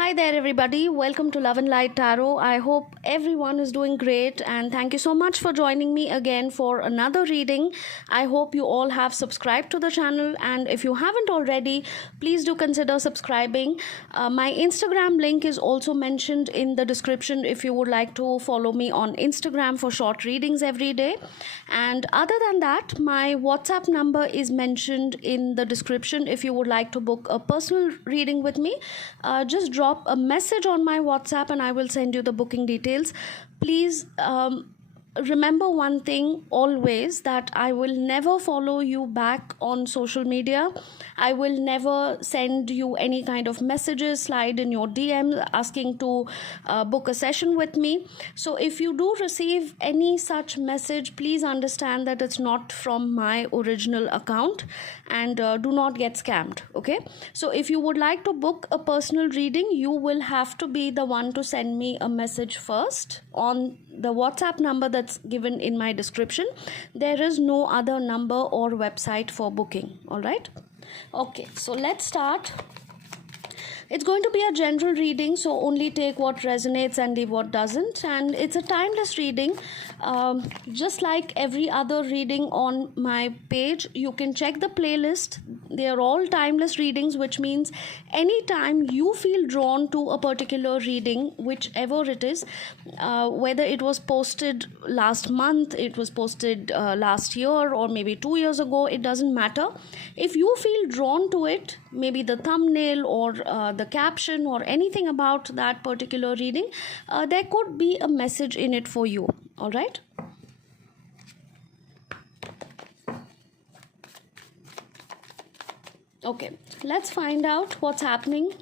Hi there, everybody. Welcome to Love and Light Tarot. I hope everyone is doing great, and thank you so much for joining me again for another reading. I hope you all have subscribed to the channel, and if you haven't already, please do consider subscribing. My Instagram link is also mentioned in the description if you would like to follow me on Instagram for short readings every day. And other than that, my WhatsApp number is mentioned in the description if you would like to book a personal reading with me. Just drop a message on my WhatsApp and I will send you the booking details. Please remember one thing always, that I will never follow you back on social media. I will never send you any kind of messages, slide in your DM asking to book a session with me. So if you do receive any such message, please understand that it's not from my original account, and do not get scammed. Okay, so if you would like to book a personal reading, you will have to be the one to send me a message first on the WhatsApp number that's given in my description. There is no other number or website for booking. All right. Okay, so let's start. It's going to be a general reading, so only take what resonates and leave what doesn't. And it's a timeless reading. Just like every other reading on my page, you can check the playlist. They are all timeless readings, which means anytime you feel drawn to a particular reading, whichever it is, whether it was posted last month, it was posted last year, or maybe 2 years ago, it doesn't matter. If you feel drawn to it, maybe the thumbnail or the caption or anything about that particular reading, there could be a message in it for you. All right. Okay, let's find out what's happening.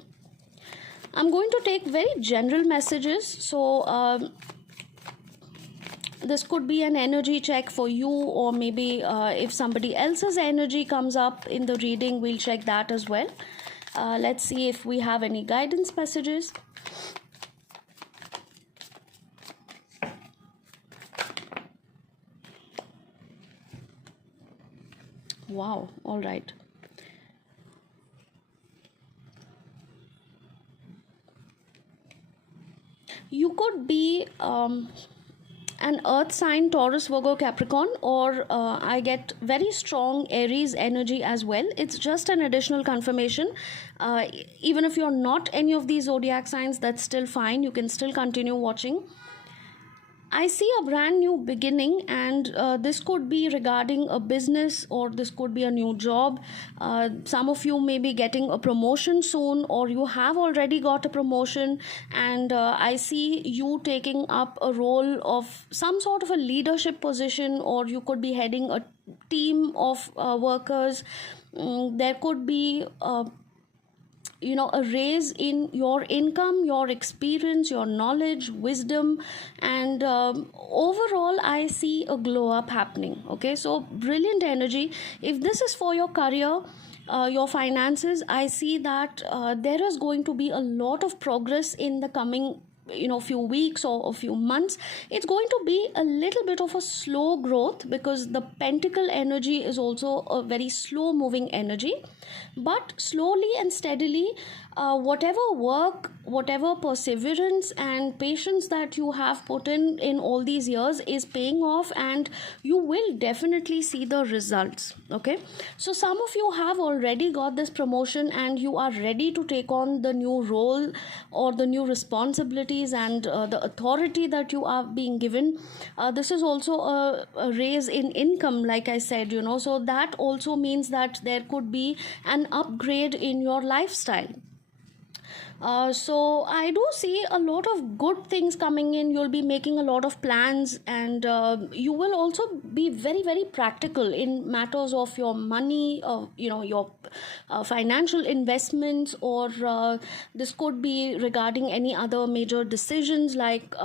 I'm going to take very general messages, so this could be an energy check for you, or maybe if somebody else's energy comes up in the reading, we'll check that as well. Let's see if we have any guidance messages. Wow, all right. You could be an earth sign, Taurus, Virgo, Capricorn, or I get very strong Aries energy as well. It's just an additional confirmation. Even if you're not any of these zodiac signs, that's still fine. You can still continue watching. I see a brand new beginning, and this could be regarding a business, or this could be a new job. Some of you may be getting a promotion soon, or you have already got a promotion, and I see you taking up a role of some sort of a leadership position, or you could be heading a team of workers. There could be a raise in your income, your experience, your knowledge, wisdom, and overall I see a glow up happening. Okay, so brilliant energy. If this is for your career, your finances, I see that there is going to be a lot of progress in the coming few weeks or a few months. It's going to be a little bit of a slow growth, because the pentacle energy is also a very slow moving energy, but slowly and steadily, whatever work, whatever perseverance and patience that you have put in all these years is paying off, and you will definitely see the results. Okay, so some of you have already got this promotion and you are ready to take on the new role or the new responsibilities and the authority that you are being given. This is also a raise in income, like I said, so that also means that there could be an upgrade in your lifestyle. So I do see a lot of good things coming in. You'll be making a lot of plans, and you will also be very, very practical in matters of your money, your financial investments, or this could be regarding any other major decisions, like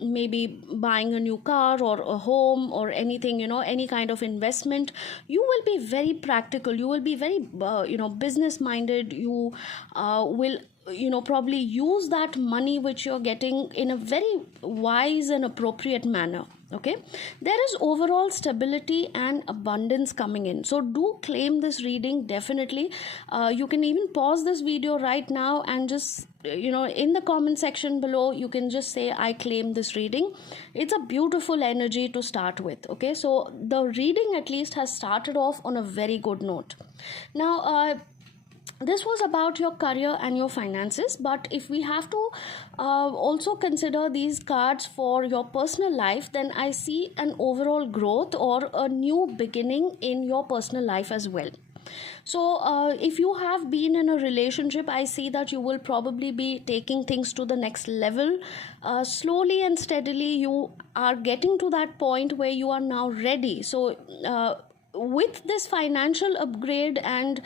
maybe buying a new car or a home or anything, any kind of investment. You will be very practical. You will be very, business minded. You will probably use that money which you're getting in a very wise and appropriate manner. Okay, there is overall stability and abundance coming in, so do claim this reading definitely. You can even pause this video right now and just in the comment section below you can just say I claim this reading. It's a beautiful energy to start with. Okay, so the reading at least has started off on a very good note. Now this was about your career and your finances, but if we have to also consider these cards for your personal life, then I see an overall growth or a new beginning in your personal life as well. So if you have been in a relationship, I see that you will probably be taking things to the next level. Slowly and steadily you are getting to that point where you are now ready. So with this financial upgrade and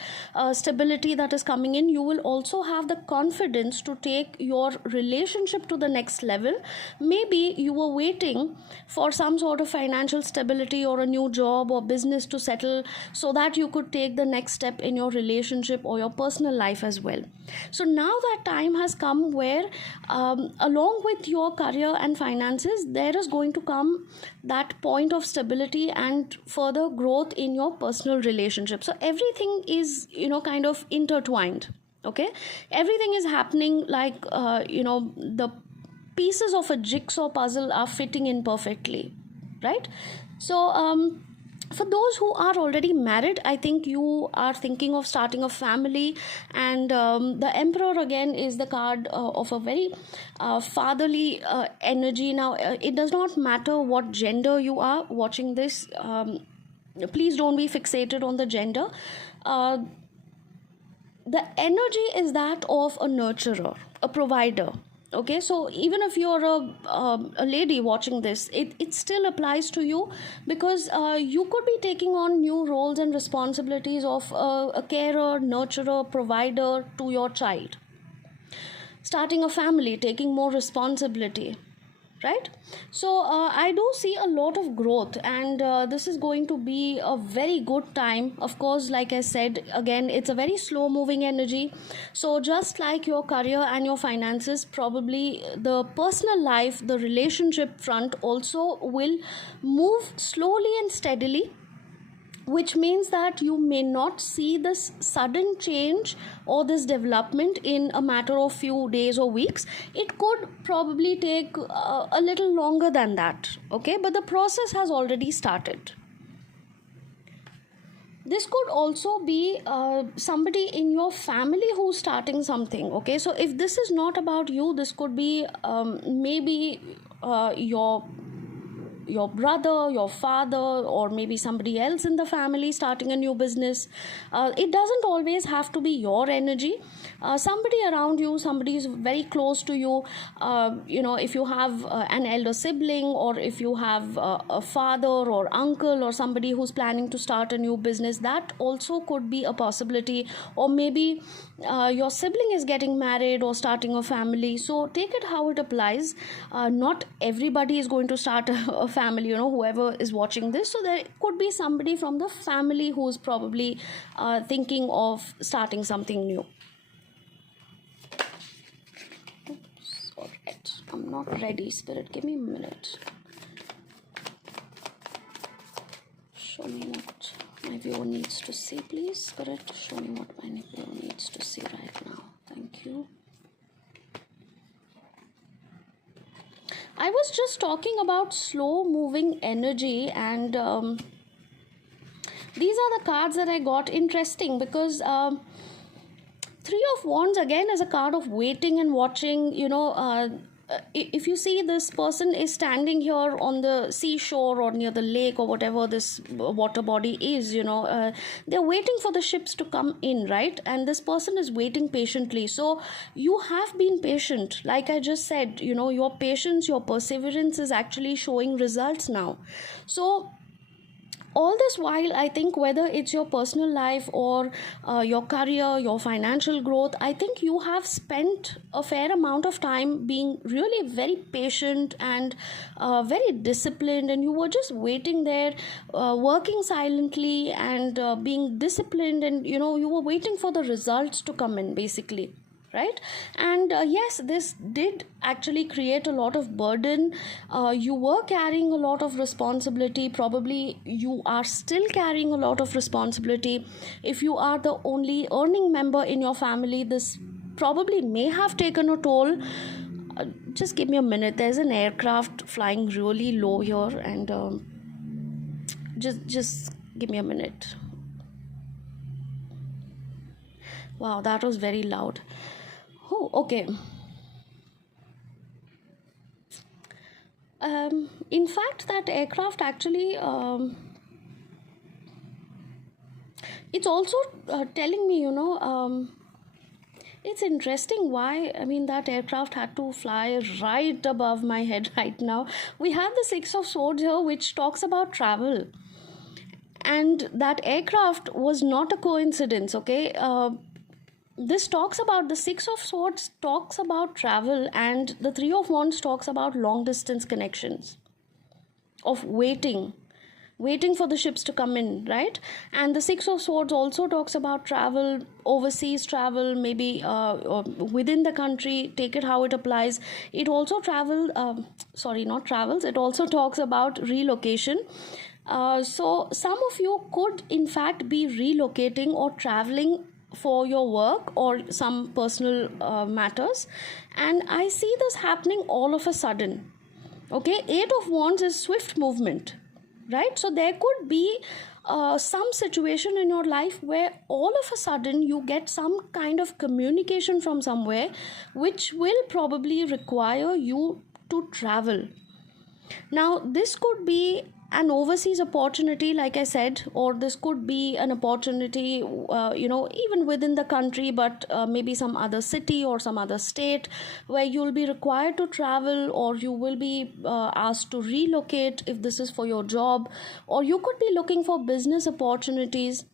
stability that is coming in, you will also have the confidence to take your relationship to the next level. Maybe you were waiting for some sort of financial stability or a new job or business to settle so that you could take the next step in your relationship or your personal life as well. So now that time has come where along with your career and finances, there is going to come that point of stability and further growth in your personal relationship. So everything is kind of intertwined. Okay, everything is happening like the pieces of a jigsaw puzzle are fitting in perfectly, right? So for those who are already married, I think you are thinking of starting a family, and the Emperor again is the card of a very fatherly energy. Now it does not matter what gender you are watching this. Please don't be fixated on the gender. The energy is that of a nurturer, a provider. Okay, so even if you're a lady watching this, it still applies to you, because you could be taking on new roles and responsibilities of a carer, nurturer, provider to your child, starting a family, taking more responsibility, right? So I do see a lot of growth, and this is going to be a very good time. Of course, like I said again, it's a very slow moving energy. So just like your career and your finances, probably the personal life, the relationship front also will move slowly and steadily, which means that you may not see this sudden change or this development in a matter of few days or weeks. It could probably take a little longer than that. Okay, but the process has already started. This could also be somebody in your family who's starting something. Okay, so if this is not about you, this could be maybe your brother, your father, or maybe somebody else in the family starting a new business. It doesn't always have to be your energy. Somebody around you, somebody is very close to you. If you have an elder sibling, or if you have a father or uncle or somebody who's planning to start a new business, that also could be a possibility. Or maybe your sibling is getting married or starting a family. So take it how it applies. Not everybody is going to start a family, whoever is watching this. So there could be somebody from the family who's probably thinking of starting something new. Oops, all right, I'm not ready, Spirit, give me a minute. Show me what my viewer needs to see, please. Spirit, show me what my viewer needs to see right now. Thank you. I was just talking about slow moving energy, and these are the cards that I got. Interesting, because Three of Wands again is a card of waiting and watching. If you see, this person is standing here on the seashore or near the lake or whatever this water body is, they're waiting for the ships to come in, right? And this person is waiting patiently. So you have been patient. Like I just said, your patience, your perseverance is actually showing results now. So all this while, I think, whether it's your personal life or your career, your financial growth, I think you have spent a fair amount of time being really very patient and very disciplined, and you were just waiting there, working silently and being disciplined, and you were waiting for the results to come in, basically. right? And yes, this did actually create a lot of burden. You were carrying a lot of responsibility, probably you are still carrying a lot of responsibility. If you are the only earning member in your family, this probably may have taken a toll. Just give me a minute, there's an aircraft flying really low here, and just give me a minute. Wow, that was very loud. Oh, okay. In fact, that aircraft actually, it's also telling me, it's interesting why, I mean, that aircraft had to fly right above my head right now. We have the Six of Swords here, which talks about travel. And that aircraft was not a coincidence, okay? This talks about, the Six of Swords talks about travel, and the Three of Wands talks about long distance connections, of waiting for the ships to come in, right? And the Six of Swords also talks about travel, overseas travel, maybe within the country, take it how it applies. It also it also talks about relocation. So some of you could in fact be relocating or traveling for your work or some personal matters, and I see this happening all of a sudden. Okay, Eight of Wands is swift movement, right? So there could be some situation in your life where all of a sudden you get some kind of communication from somewhere which will probably require you to travel. Now, this could be an overseas opportunity, like I said, or this could be an opportunity, even within the country, but maybe some other city or some other state where you'll be required to travel, or you will be asked to relocate if this is for your job, or you could be looking for business opportunities.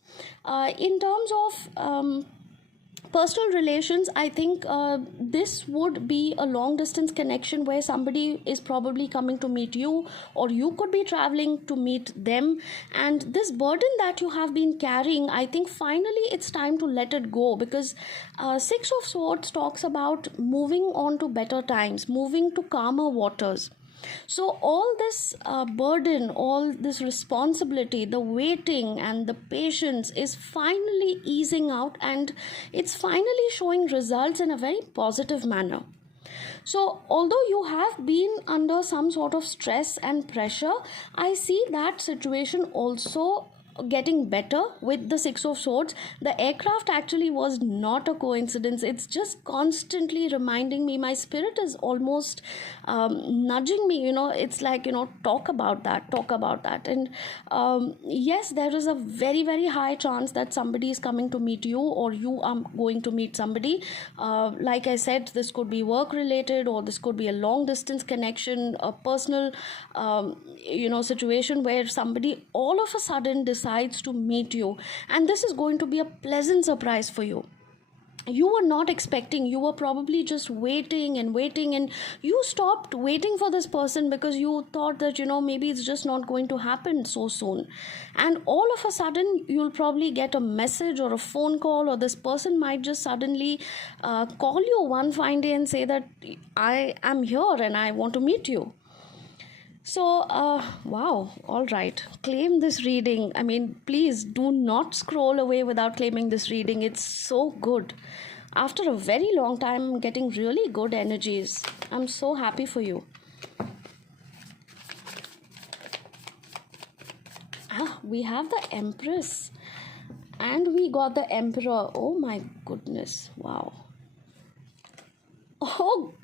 In terms of personal relations, I think this would be a long distance connection where somebody is probably coming to meet you, or you could be traveling to meet them. And this burden that you have been carrying, I think finally it's time to let it go, because Six of Swords talks about moving on to better times, moving to calmer waters. So all this burden, all this responsibility, the waiting and the patience is finally easing out, and it's finally showing results in a very positive manner. So although you have been under some sort of stress and pressure, I see that situation also getting better with the Six of Swords. The aircraft actually was not a coincidence. It's just constantly reminding me, my spirit is almost nudging me, it's like, talk about that. And yes, there is a very, very high chance that somebody is coming to meet you, or you are going to meet somebody. Like I said, this could be work related, or this could be a long distance connection, a personal situation where somebody all of a sudden decides to meet you, and this is going to be a pleasant surprise for you. You were not expecting, you were probably just waiting, and you stopped waiting for this person because you thought that maybe it's just not going to happen so soon. And all of a sudden you'll probably get a message or a phone call, or this person might just suddenly call you one fine day and say that I am here and I want to meet you. So, wow, all right. Claim this reading. I mean, please do not scroll away without claiming this reading. It's so good. After a very long time, I'm getting really good energies. I'm so happy for you. We have the Empress. And we got the Emperor. Oh my goodness. Wow. Oh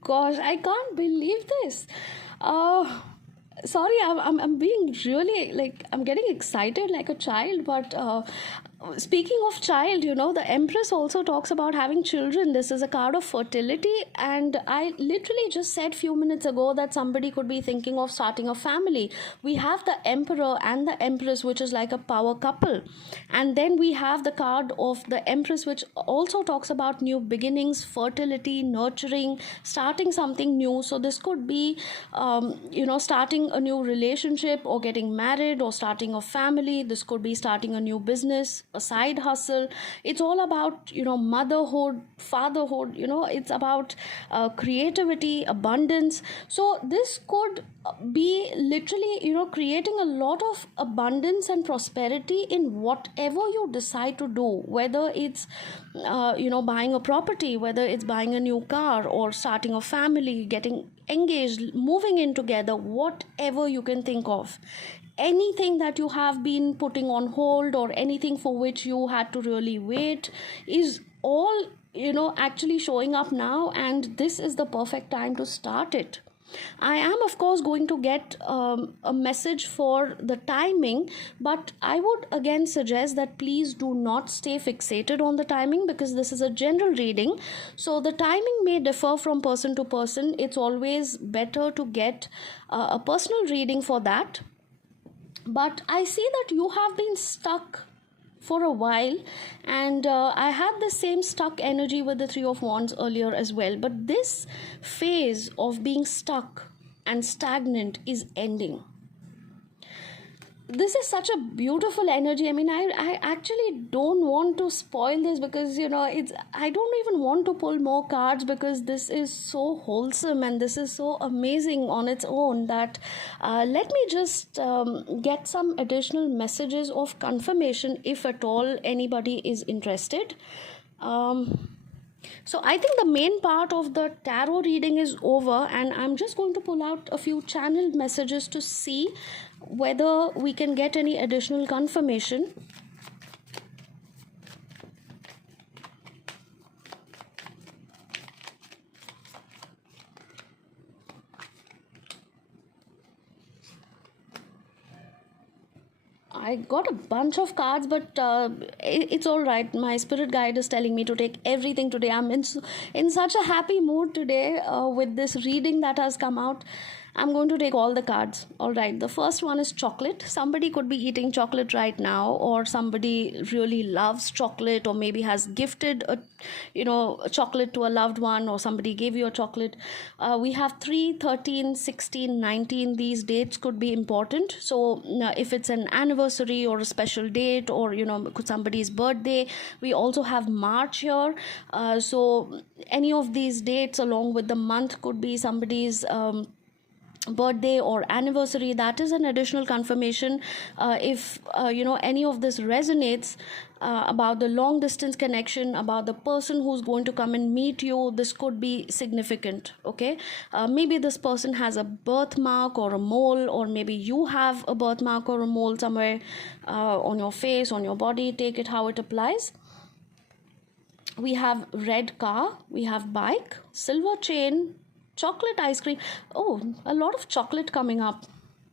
gosh, I can't believe this. Sorry, I'm being really, like, I'm getting excited like a child. But speaking of child, the Empress also talks about having children. This is a card of fertility, and I literally just said few minutes ago that somebody could be thinking of starting a family. We have the Emperor and the Empress, which is like a power couple, and then we have the card of the Empress, which also talks about new beginnings, fertility, nurturing, starting something new. So this could be starting a new relationship, or getting married, or starting a family. This could be starting a new business. a side hustle. It's all about, motherhood, fatherhood, it's about creativity, abundance. So this could be literally, creating a lot of abundance and prosperity in whatever you decide to do, whether it's buying a property, whether it's buying a new car, or starting a family, getting engaged, moving in together, whatever you can think of. Anything that you have been putting on hold, or anything for which you had to really wait, is all, actually showing up now, and this is the perfect time to start it. I am, of course, going to get a message for the timing, but I would again suggest that please do not stay fixated on the timing, because this is a general reading. So the timing may differ from person to person. It's always better to get a personal reading for that. But I see that you have been stuck for a while, and I had the same stuck energy with the Three of Wands earlier as well, but this phase of being stuck and stagnant is ending. This is such a beautiful energy. I mean, I actually don't want to spoil this, because I don't even want to pull more cards, because this is so wholesome and this is so amazing on its own, that let me just get some additional messages of confirmation, if at all anybody is interested. So I think the main part of the tarot reading is over, and I'm just going to pull out a few channeled messages to see whether we can get any additional confirmation. I got a bunch of cards, but it's all right. My spirit guide is telling me to take everything today. I'm in such a happy mood today with this reading that has come out. I'm going to take all the cards. All right. The first one is chocolate. Somebody could be eating chocolate right now, or somebody really loves chocolate, or maybe has gifted a chocolate to a loved one, or somebody gave you a chocolate. We have 3, 13, 16, 19. These dates could be important. So if it's an anniversary or a special date, or somebody's birthday, we also have March here. So any of these dates along with the month could be somebody's birthday or anniversary. That is an additional confirmation. If any of this resonates, about the long distance connection, about the person who's going to come and meet you, this could be significant. Okay, maybe this person has a birthmark or a mole, or maybe you have a birthmark or a mole somewhere on your face, on your body. Take it how it applies. We have red car, we have bike, silver chain, chocolate ice cream. Oh, a lot of chocolate coming up.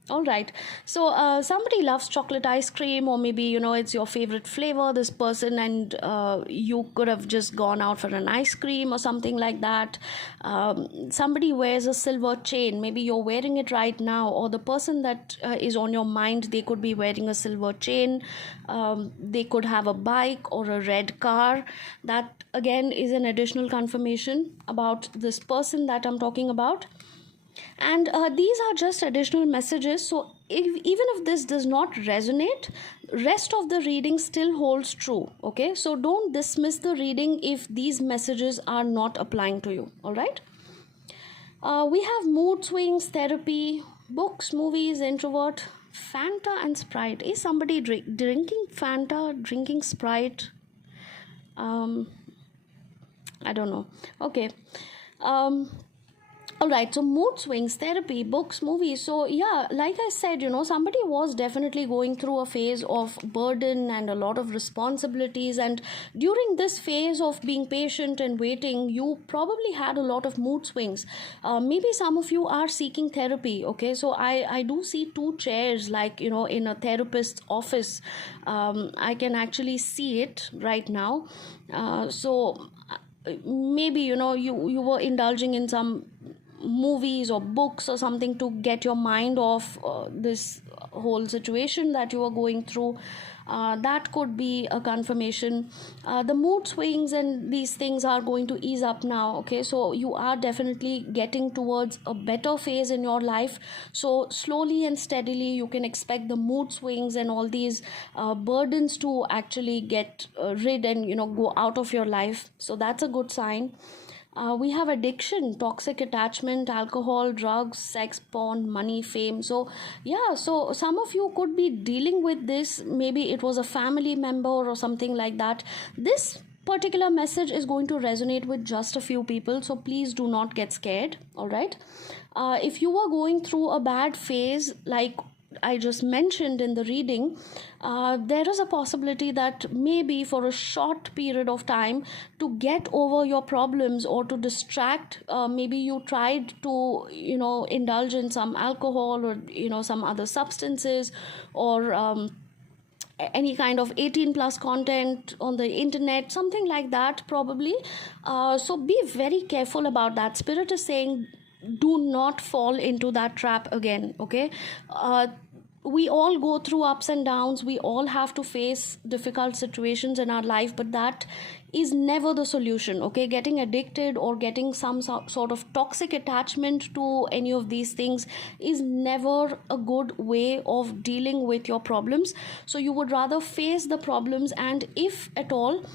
All right. So somebody loves chocolate ice cream, or maybe, it's your favorite flavor, this person, and you could have just gone out for an ice cream or something like that. Somebody wears a silver chain. Maybe you're wearing it right now, or the person that is on your mind, they could be wearing a silver chain. They could have a bike or a red car. That again is an additional confirmation about this person that I'm talking about. And these are just additional messages. So even if this does not resonate, rest of the reading still holds true. Okay, so don't dismiss the reading if these messages are not applying to you. All right. We have mood swings, therapy, books, movies, introvert, Fanta and Sprite. Is somebody drinking Fanta, drinking Sprite? I don't know. Okay. All right, so mood swings, therapy, books, movies. So yeah, like I said, somebody was definitely going through a phase of burden and a lot of responsibilities. And during this phase of being patient and waiting, you probably had a lot of mood swings. Maybe some of you are seeking therapy. Okay, so I do see 2 chairs, like, in a therapist's office. I can actually see it right now. So maybe, you were indulging in some movies or books or something to get your mind off this whole situation that you are going through. That could be a confirmation. The mood swings and these things are going to ease up now. Okay, so you are definitely getting towards a better phase in your life. So slowly and steadily you can expect the mood swings and all these burdens to actually get rid and go out of your life. So that's a good sign. We have addiction, toxic attachment, alcohol, drugs, sex, porn, money, fame. So, yeah, so some of you could be dealing with this. Maybe it was a family member or something like that. This particular message is going to resonate with just a few people. So, please do not get scared. All right. If you are going through a bad phase, like I just mentioned in the reading, there is a possibility that maybe for a short period of time, to get over your problems or to distract, maybe you tried to indulge in some alcohol or some other substances, or any kind of 18 plus content on the internet, something like that probably. So be very careful about that. Spirit is saying do not fall into that trap again. Okay. We all go through ups and downs, we all have to face difficult situations in our life, but that is never the solution. Okay, getting addicted or getting some sort of toxic attachment to any of these things is never a good way of dealing with your problems. So you would rather face the problems, and if at all,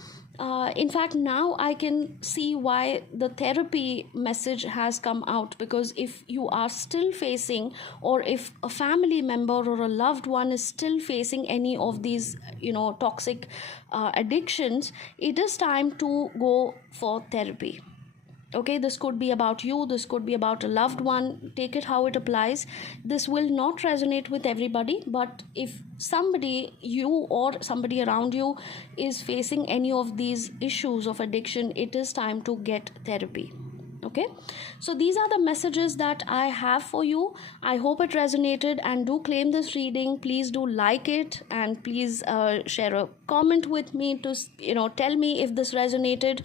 in fact, now I can see why the therapy message has come out, because if you are still facing, or if a family member or a loved one is still facing any of these toxic addictions, it is time to go for therapy. Okay, this could be about you, this could be about a loved one. Take it how it applies. This will not resonate with everybody, but if somebody, you or somebody around you, is facing any of these issues of addiction, it is time to get therapy. Okay, so these are the messages that I have for you. I hope it resonated, and do claim this reading. Please do like it, and please share a comment with me to tell me if this resonated.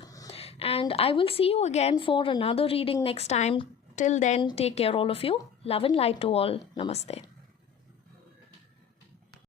And I will see you again for another reading next time. Till then, take care, all of you. Love and light to all. Namaste.